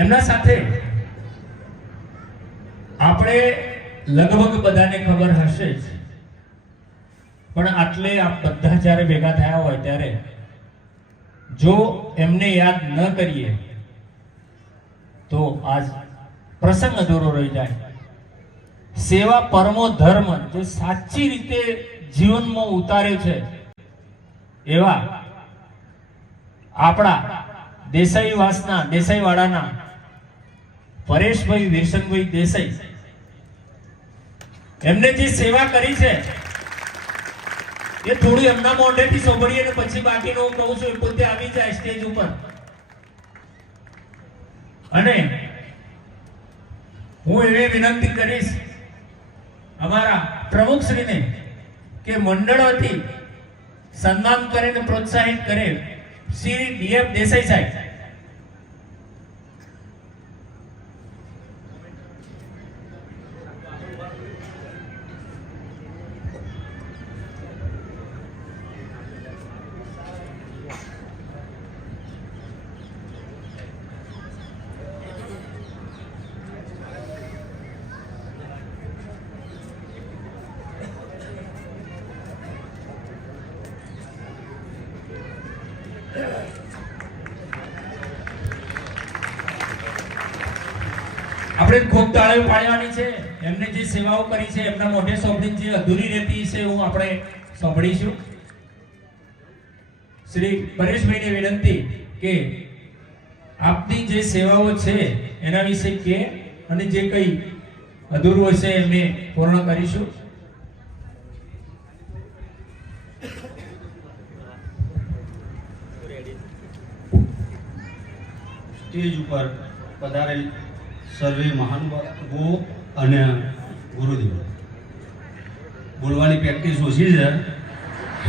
એમના સાથે આપણે લગભગ બધાને ખબર હશે જ. પણ આટલે આપ બધા જ્યારે ભેગા થયા હોય ત્યારે જો એમને યાદ ન કરીએ, તો આજ પ્રસંગ અધૂરો રહી જાય. સેવા પરમો ધર્મ જે સાચી રીતે જીવનમાં ઉતારે છે, એવા આપણા દેસાઈ વાસના દેસાઈ વાડાના પરેશભાઈ વેસનભાઈ દેસાઈ. એમને જે સેવા કરી છે, એ થોડી એમના મોઢેથી સાંભળીએ ને પછી બાકીનું હું કહું છું, એ પોતે આવી જાય સ્ટેજ ઉપર. અને હું એવી વિનંતી કરીશ અમારા પ્રમુખશ્રીને કે મંડળોથી સન્માન કરીને પ્રોત્સાહિત કરે. શ્રી ડીએફ દેસાઈ સાહેબ. આપણે ખૂબ તાળીઓ પાડવાની છે. એમને જે સેવાઓ કરી છે, એમના મોઢે સોંપણી જે અધૂરી રહેતી છે, હું આપણે સાંભળીશું. શ્રી પરેશભાઈને વિનંતી કે આપની જે સેવાઓ છે, એના વિશે કે અને જે કંઈ અધૂરું હશે એમને પૂર્ણ કરીશું. સ્ટેજ ઉપર પધારેલ સર્વે મહાનુભાવો અને ગુરુદેવો. બોલવાની પ્રેક્ટિસ ઓછી છે,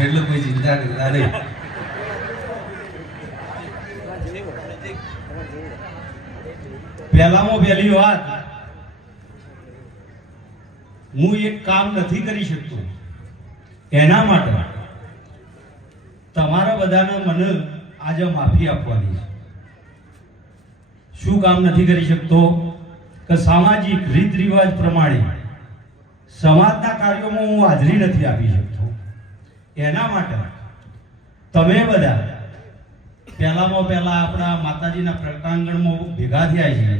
એટલે કોઈ ચિંતા કરતા નહીં. પહેલામાં પહેલી વાત, હું એક કામ નથી કરી શકતો. એના માટે તમારા બધાના મને આજે માફી આપવાની છે. શું કામ નથી કરી શકતો? કે સામાજિક રીત રિવાજ પ્રમાણે સમાજના કાર્યોમાં હું હાજરી નથી આપી શકતો. એના માટે તમે બધા પહેલામાં પહેલા આપણા માતાજીના પ્રટાંગણમાં ભેગા થયા છે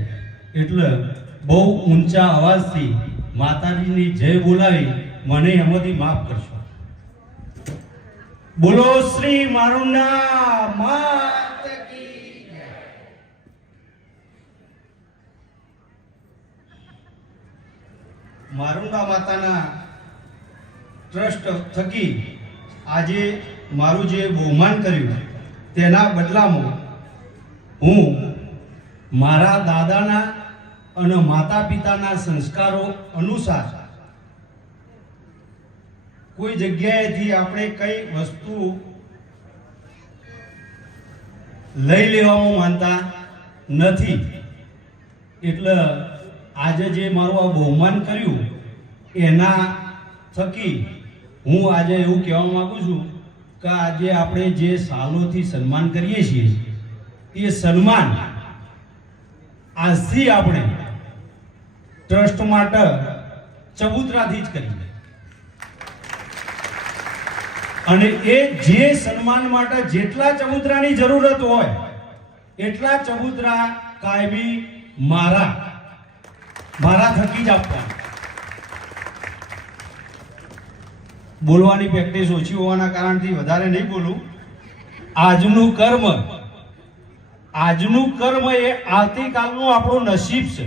એટલે બહુ ઊંચા અવાજથી માતાજીની જય બોલાવી મને એમાંથી માફ કરશો. બોલો શ્રી મારું નામ માત કી જય. મારુંગા માતાના ટ્રસ્ટ થકી આજે મારું જે બહુમાન કર્યું, તેના બદલામાં હું મારા દાદાના અને માતા પિતાના સંસ્કારો અનુસાર કોઈ જગ્યાએથી આપણે કઈ વસ્તુ લઈ લેવામાં માનતા નથી. એટલે આજે જે મારું આ બહુમાન કર્યું, એના થકી હું આજે એવું કહેવા માગું છું કે આજે આપણે જે સાલોથી સન્માન કરીએ છીએ, એ સન્માન આજથી આપણે ટ્રસ્ટ માટે ચબૂતરાથી જ કરીએ અને એ જે સન્માન માટે જેટલા ચબૂતરાની જરૂરત હોય, એટલા ચબૂતરા કાયમી મારા મારા થકી જ આપતા. બોલવાની પ્રેક્ટિસ ઓછી હોવાના કારણથી વધારે નહીં બોલું. આજનું કર્મ આજનું કર્મ એ આવતીકાલનું આપણું નસીબ છે.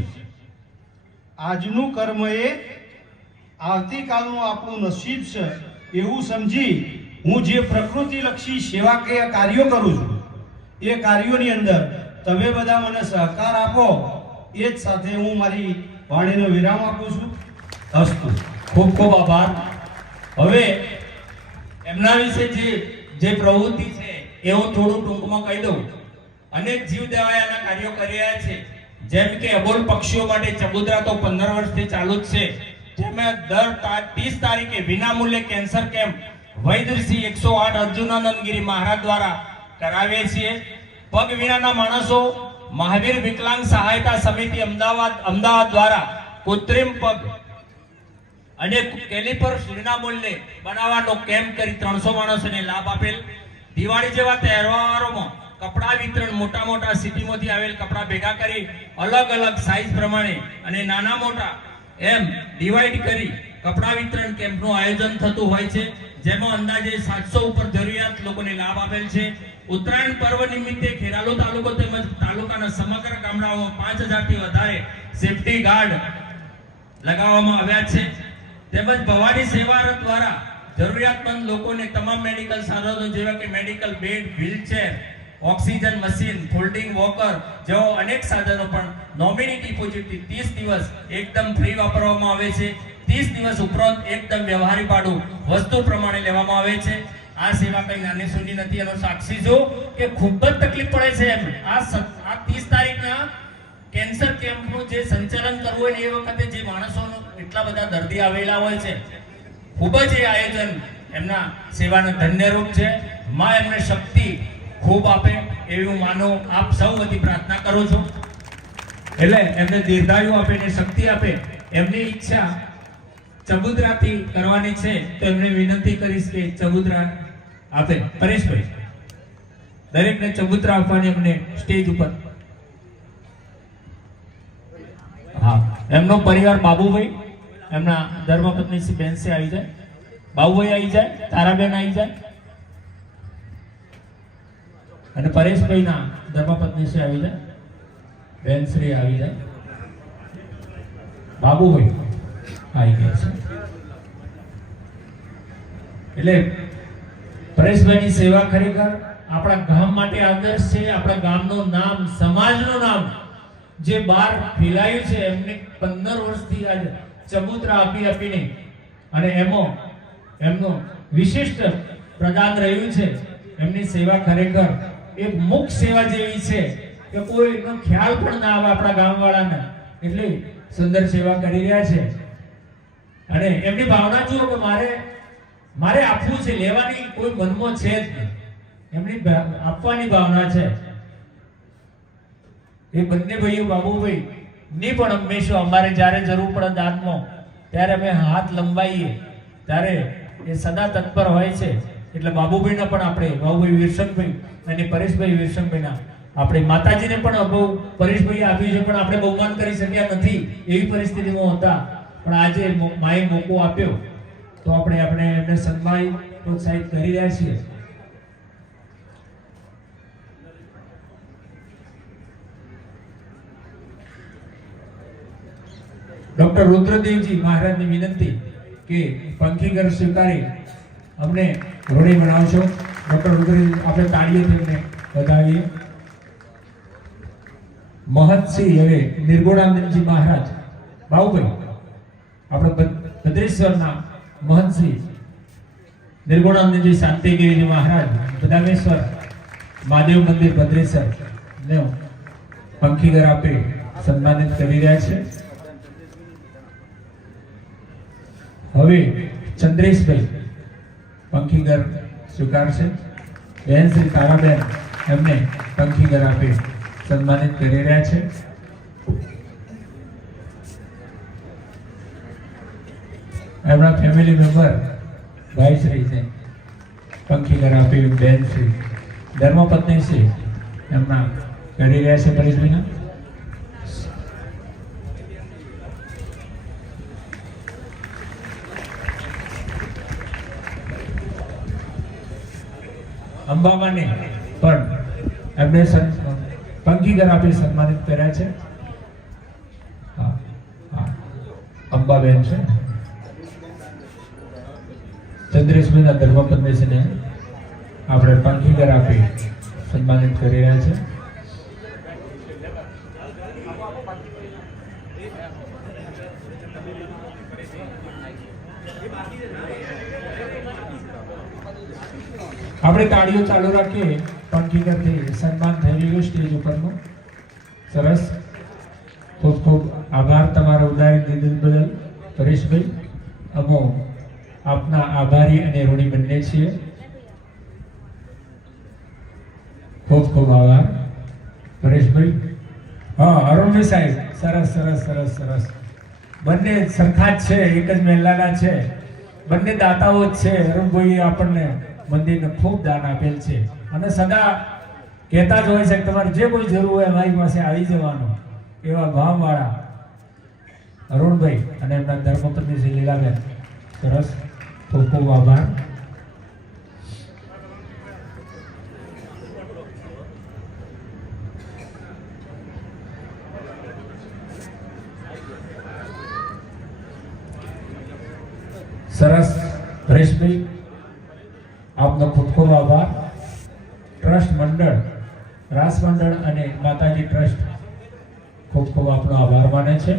આજનું કર્મ એ આવતીકાલનું આપણું નસીબ છે. એવું સમજી હું જે પ્રકૃતિલક્ષી સેવાકીય કાર્યો કરું છું, એ કાર્યોની અંદર તમે બધા મને સહકાર આપો, એ જ સાથે હું મારી વાણીનો વિરામ આપું છું. અસ્તુ. ખૂબ ખૂબ આભાર. હવે એમના વિશે જે જે પ્રવૃત્તિ છે, એ હું થોડું ટૂંકમાં કહી દઉં. અનેક જીવ દેવાયાના કાર્યો કરી રહ્યા છે. જેમ કે અબોલ પક્ષીઓ માટે ચબુતરા તો પંદર વર્ષથી ચાલુ જ છે. જેમાં દર ત્રીસ તારીખે વિનામૂલ્યે કેન્સર કેમ્પ વૈદ્યશ્રી એકસો આઠ અર્જુનાનંદગીરી મહારાજ દ્વારા કરાવીએ છીએ. પગ વિનાના માણસો મહાવીર વિકલાંગ સહાયતા સમિતિ અમદાવાદ અમદાવાદ દ્વારા કૃત્રિમ પગ અને કેલિપર વિનામૂલ્યે બનાવવાનો કેમ્પ કરી ત્રણસો માણસોને લાભ આપેલ. દિવાળી જેવા તહેવારોમાં કપડા વિતરણ મોટા મોટા સિટીમાંથી આવેલ કપડા ભેગા કરી અલગ અલગ સાઇઝ પ્રમાણે અને નાના મોટા એમ ડિવાઈડ કરી કપડા વિતરણ કેમ્પનું આયોજન થતું હોય છે. જેમાં અંદાજે સાતસો ઉપર જરૂરિયાત લોકોને લાભ આપેલ છે. ઉત્તરાયણ પર્વ નિમિત્તે ખેરાલુ તાલુકો તેમજ તાલુકાના સમગ્ર ગામડાઓમાં પાંચ હજારથી વધારે સેફટી ગાર્ડ લગાવવામાં આવ્યા છે. તેમજ ભવાની સેવા દ્વારા જરૂરિયાતમંદ લોકોને તમામ મેડિકલ સાધનો જેવા કે medical bed wheelchair oxygen machine folding walker જેવા અનેક સાધનો પણ નોમિની ડિપોઝિટથી ત્રીસ દિવસ એકદમ ફ્રી વાપરવામાં આવે છે. ત્રીસ દિવસ ઉપરાંત એકદમ વ્યવહારી ભાડું વસ્તુ પ્રમાણે લેવામાં આવે છે. આ સેવા કઈ નાની સુની નથી, એનો સાક્ષી જો કે ખૂબ જ તકલીફ પડે છે એમ. આ આ ત્રીસ તારીખના કેન્સર કેમ્પનું જે સંચાલન કરવું હોય ને એ વખતે જે માણસોનો એટલા બધા દર્દી આવેલા હોય છે. ખૂબ જ એ આયોજન એમના સેવાને ધન્યરૂપ છે. માં એમને શક્તિ ખૂબ આપે એવી હું માનો આપ સૌ વતી પ્રાર્થના કરું છું. એટલે એમને દીર્ઘાયુ આપે ને શક્તિ આપે એમની ઈચ્છા ચબુતરાથી કરવાની છે, તો એમને વિનંતી કરીશ કે ચબુતરા આપે. પરેશભાઈ, દરેકને ચબુતરા આપવાની એમને સ્ટેજ ઉપર. હા, એમનો પરિવાર બાબુભાઈ, એમના ધર્મપત્ની શ્રી બેનસે આવી જાય. બાબુભાઈ આવી જાય, તારાબેન આવી જાય. અને પરેશભાઈના ધર્મપત્ની શ્રી આવી જાય. બેનશ્રી આવી જાય. બાબુભાઈ આવી ગયા છે. એટલે પરેશભાઈની સેવા ખરેખર આપણા ગામ માટે આદર્શ છે, આપણા ગામનું નામ, સમાજનું નામ, જે બહાર ફેલાયું છે, એમને પંદર વર્ષથી આજે ચબૂતરા આપી આપીને અને એમો, એમનો વિશિષ્ટ પ્રદાન રહ્યું છે. એમની સેવા ખરેખર એક મુખ સેવા જેવી છે કે કોઈનો ખ્યાલ પણ ના આવે આપણા ગામવાળાને. એટલી સુંદર સેવા કરી રહ્યા છે. અને એમની ભાવના જુઓ કે મારે મારે આપવું છે, લેવાની કોઈ મનમાં છે જ નહીં. એમની આપવાની ભાવના છે. એ બંને ભાઈઓ બાબુભાઈ ની પણ હંમેશા અમારે જ્યારે જરૂર પડે દાંતમાં ત્યારે અમે હાથ લંબાઈએ. ત્યારે એ સદા તત્પર હોય છે. એટલે બાબુભાઈના પણ આપણે બાબુભાઈ વિરસંગભાઈ અને પરેશભાઈ વિરસંગભાઈના આપણે માતાજીને પણ બહુ પરેશભાઈ આપ્યું છે, પણ આપણે બહુમાન કરી શક્યા નથી. એવી પરિસ્થિતિમાં હતા. પણ આજે માએ મોકો આપ્યો તો આપણે આપણે એમને સન્માન પ્રોત્સાહિત કરી રહ્યા છીએ. ડોક્ટર રુદ્રદેવજી મહારાજની વિનંતી કે પંખીઘર સ્વીકારી અમને રોડી બનાવશો. ડોક્ટર રુદ્રદેવ આપણે તાળીએ તેમને બતાવીએ મહતસિંહ હવે નિર્ગુણાનંદજી મહારાજ. બાહુભાઈ આપણે ભદ- ભદ્રેશ્વરના મહંતશ્રી નિર્ગુણાનંદજી શાંતિગીરીજી મહારાજ બદામેશ્વર મહાદેવ મંદિર ભદ્રેશ્વર ને પંખીઘર આપે સન્માનિત કરી રહ્યા છે. હવે ચંદ્રેશભાઈ પંખીઘર સ્વીકારશે. બહેન શ્રી તારાબેન એમને પંખીઘર આપે સન્માનિત કરી રહ્યા છે. એમના ફેમિલી મેમ્બર ભાઈશ્રી છે પંખીઘર આપી બેન શ્રી, ધર્મપત્ની શ્રી, એમના કરી રહ્યા છે પરેશભાઈના અંબામાને પણ એમને પંખીઘર આપી સન્માનિત કર્યા છે. અંબાબેન છે. ચંદ્રેશભાઈના ધર્મપત્ની છે ને આપણે પંખીકર આપી સન્માનિત કરી રહ્યા છે. આપણે તાળીઓ ચાલુ રાખીએ. પંખીઘરથી સન્માન થઈ રહ્યું સ્ટેજ ઉપરનું. સરસ. ખૂબ ખૂબ આભાર તમારા ઉદાહરણ દીધું બદલ. પરેશભાઈ, અમો. આભારી અને રૂણી બંને છીએ. ખૂબ ખૂબ આભાર. પરેશભાઈ? મમ્મી સાહેબ, સરસ સરસ સરસ સરસ. બંને સરખા જ છે, એક જ મહેલાના છે. બંને દાતાઓ જ છે અરુણભાઈ આપણને મંદિરને ખૂબ દાન આપેલ છે. અને સદા કહેતા જ હોય છે કે તમારે જે કોઈ જરૂર હોય મારી પાસે આવી જવાનું, એવા ભાવવાળા અરુણભાઈ અને એમના ધર્મપત્ની શ્રી લીલાબેન. સરસ. ખૂબ ખૂબ આભાર સરસ પરેશભાઈ આપનો ખૂબ ખૂબ આભાર. ટ્રસ્ટ મંડળ રાસ મંડળ અને માતાજી ટ્રસ્ટ ખૂબ ખૂબ આપનો આભાર માને છે.